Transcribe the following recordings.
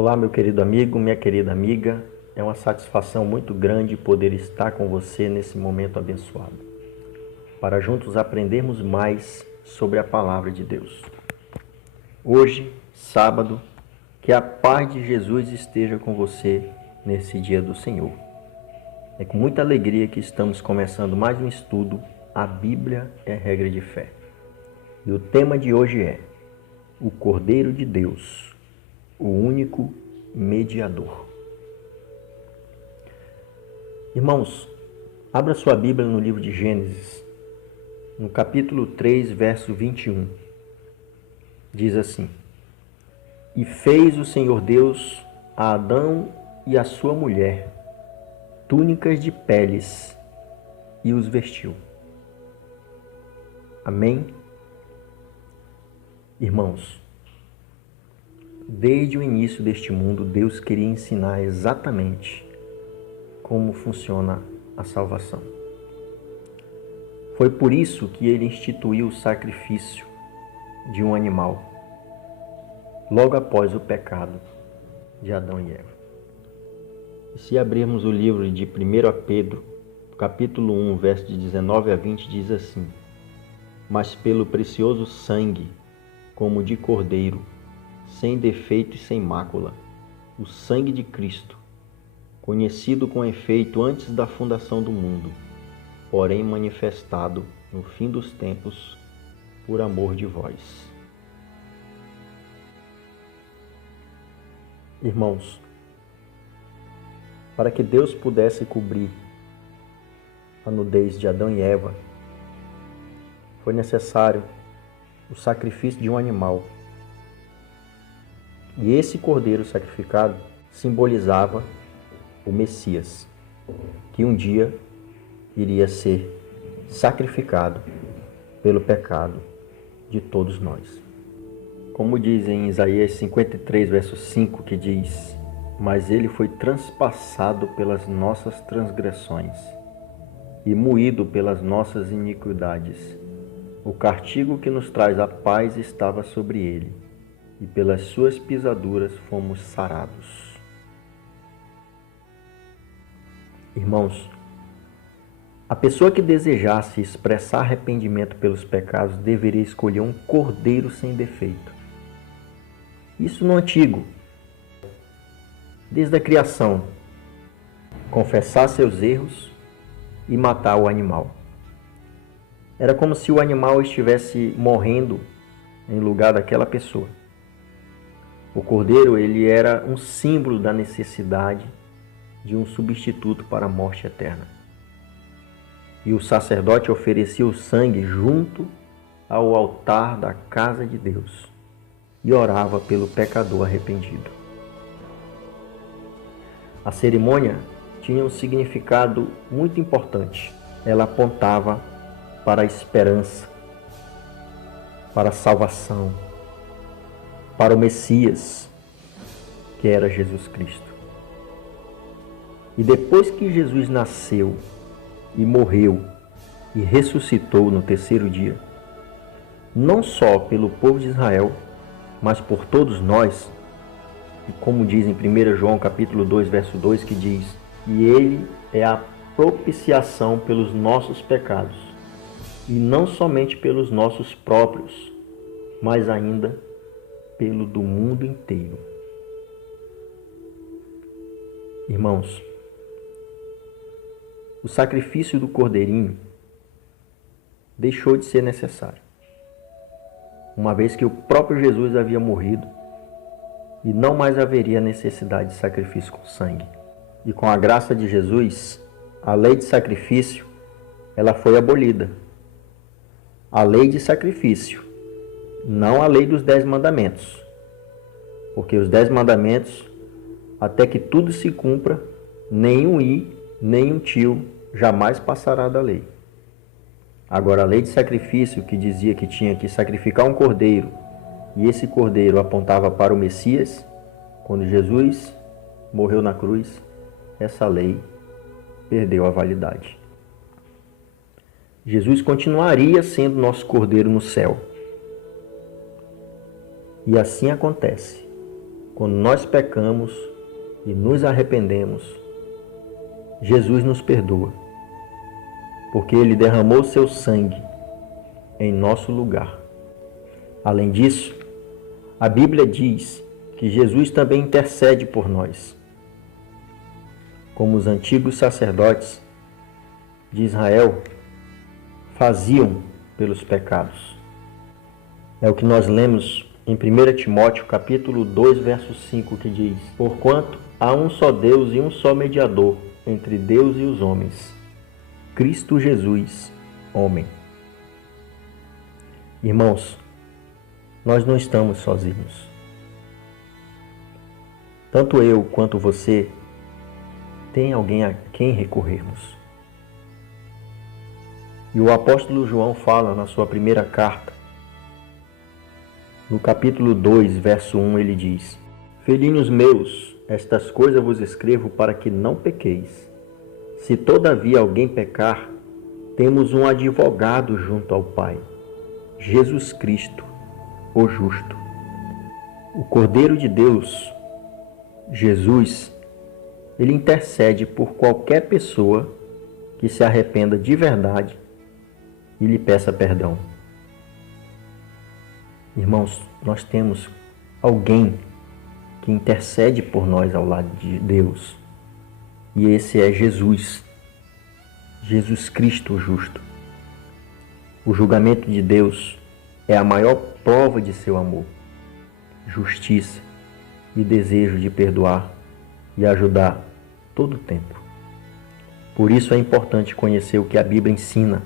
Olá, meu querido amigo, minha querida amiga. É uma satisfação muito grande poder estar com você nesse momento abençoado, para juntos aprendermos mais sobre a Palavra de Deus. Hoje, sábado, que a paz de Jesus esteja com você nesse dia do Senhor. É com muita alegria que estamos começando mais um estudo, A Bíblia é Regra de Fé. E o tema de hoje é o Cordeiro de Deus, o único mediador. Irmãos, abra sua Bíblia no livro de Gênesis, no capítulo 3, verso 21. Diz assim: E fez o Senhor Deus a Adão e a sua mulher túnicas de peles e os vestiu. Amém? Irmãos, desde o início deste mundo, Deus queria ensinar exatamente como funciona a salvação. Foi por isso que ele instituiu o sacrifício de um animal, logo após o pecado de Adão e Eva. E se abrirmos o livro de 1 Pedro, capítulo 1, verso de 19 a 20, diz assim: Mas pelo precioso sangue, como de cordeiro, sem defeito e sem mácula, o sangue de Cristo, conhecido com efeito antes da fundação do mundo, porém manifestado no fim dos tempos por amor de vós. Irmãos, para que Deus pudesse cobrir a nudez de Adão e Eva, foi necessário o sacrifício de um animal. E esse cordeiro sacrificado simbolizava o Messias, que um dia iria ser sacrificado pelo pecado de todos nós. Como diz em Isaías 53, verso 5, que diz: Mas ele foi transpassado pelas nossas transgressões e moído pelas nossas iniquidades. O castigo que nos traz a paz estava sobre ele, e pelas suas pisaduras fomos sarados. Irmãos, a pessoa que desejasse expressar arrependimento pelos pecados deveria escolher um cordeiro sem defeito. Isso no Antigo, desde a criação, confessar seus erros e matar o animal. Era como se o animal estivesse morrendo em lugar daquela pessoa. O cordeiro, ele era um símbolo da necessidade de um substituto para a morte eterna. E o sacerdote oferecia o sangue junto ao altar da casa de Deus e orava pelo pecador arrependido. A cerimônia tinha um significado muito importante. Ela apontava para a esperança, para a salvação, para o Messias, que era Jesus Cristo. E depois que Jesus nasceu e morreu e ressuscitou no terceiro dia, não só pelo povo de Israel, mas por todos nós, e como diz em 1 João capítulo 2, verso 2, que diz: E ele é a propiciação pelos nossos pecados, e não somente pelos nossos próprios, mas ainda pelo do mundo inteiro. Irmãos, o sacrifício do cordeirinho deixou de ser necessário, uma vez que o próprio Jesus havia morrido e não mais haveria necessidade de sacrifício com sangue. E com a graça de Jesus, a lei de sacrifício, ela foi abolida. A lei de sacrifício, não a lei dos 10 mandamentos, porque os 10 mandamentos, até que tudo se cumpra, nem um i, nem um tio jamais passará da lei. Agora, a lei de sacrifício, que dizia que tinha que sacrificar um cordeiro, e esse cordeiro apontava para o Messias, quando Jesus morreu na cruz, essa lei perdeu a validade. Jesus continuaria sendo nosso cordeiro no céu. E assim acontece quando nós pecamos e nos arrependemos, Jesus nos perdoa, porque Ele derramou seu sangue em nosso lugar. Além disso, a Bíblia diz que Jesus também intercede por nós, como os antigos sacerdotes de Israel faziam pelos pecados. É o que nós lemos em 1 Timóteo capítulo 2, verso 5, que diz: Porquanto há um só Deus e um só mediador entre Deus e os homens, Cristo Jesus, homem. Irmãos, nós não estamos sozinhos. Tanto eu quanto você tem alguém a quem recorrermos. E o apóstolo João fala na sua primeira carta, no capítulo 2, verso 1, ele diz: Filhinhos meus, estas coisas vos escrevo para que não pequeis. Se todavia alguém pecar, temos um advogado junto ao Pai, Jesus Cristo, o justo. O Cordeiro de Deus, Jesus, ele intercede por qualquer pessoa que se arrependa de verdade e lhe peça perdão. Irmãos, nós temos alguém que intercede por nós ao lado de Deus. E esse é Jesus, Jesus Cristo o justo. O julgamento de Deus é a maior prova de seu amor, justiça e desejo de perdoar e ajudar todo o tempo. Por isso é importante conhecer o que a Bíblia ensina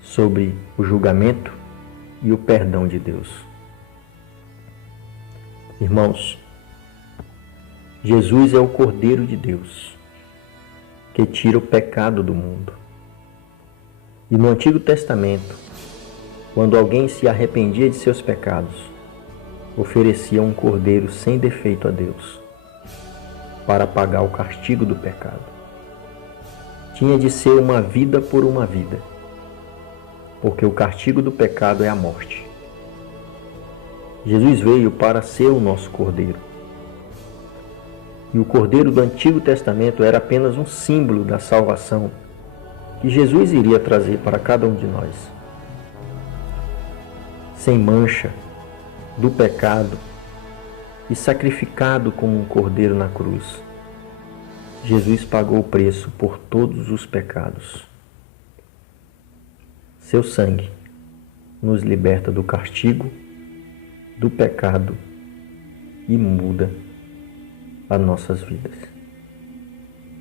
sobre o julgamento e o perdão de Deus. Irmãos, Jesus é o Cordeiro de Deus, que tira o pecado do mundo. E no Antigo Testamento, quando alguém se arrependia de seus pecados, oferecia um cordeiro sem defeito a Deus, para pagar o castigo do pecado. Tinha de ser uma vida por uma vida, porque o castigo do pecado é a morte. Jesus veio para ser o nosso cordeiro. E o cordeiro do Antigo Testamento era apenas um símbolo da salvação que Jesus iria trazer para cada um de nós. Sem mancha do pecado e sacrificado como um cordeiro na cruz, Jesus pagou o preço por todos os pecados. Seu sangue nos liberta do castigo, do pecado e muda as nossas vidas.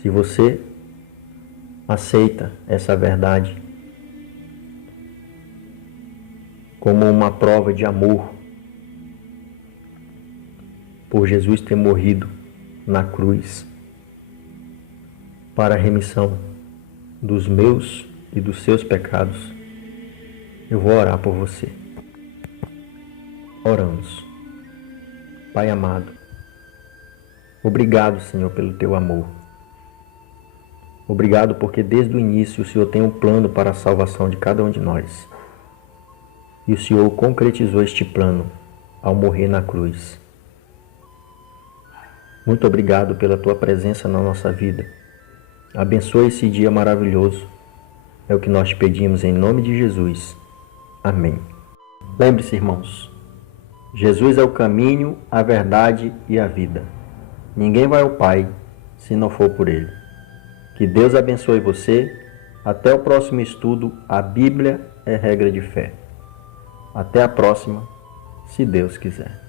Se você aceita essa verdade como uma prova de amor por Jesus ter morrido na cruz para a remissão dos meus e dos seus pecados, eu vou orar por você. Oramos. Pai amado, obrigado, Senhor, pelo teu amor. Obrigado porque desde o início o Senhor tem um plano para a salvação de cada um de nós. E o Senhor concretizou este plano ao morrer na cruz. Muito obrigado pela tua presença na nossa vida. Abençoe esse dia maravilhoso. É o que nós te pedimos em nome de Jesus. Amém. Lembre-se, irmãos, Jesus é o caminho, a verdade e a vida. Ninguém vai ao Pai se não for por Ele. Que Deus abençoe você. Até o próximo estudo. A Bíblia é regra de fé. Até a próxima, se Deus quiser.